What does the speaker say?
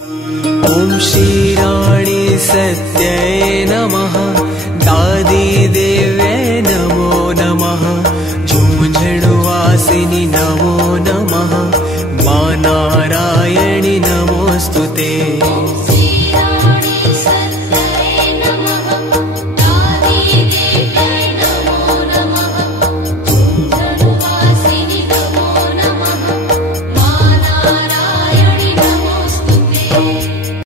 ॐ श्रीराणी सत्यै नमः। दादी देव्यै नमो नमः। झुंझुणवासिनि नमो नमः। मा नारायणि नमोऽस्तुते।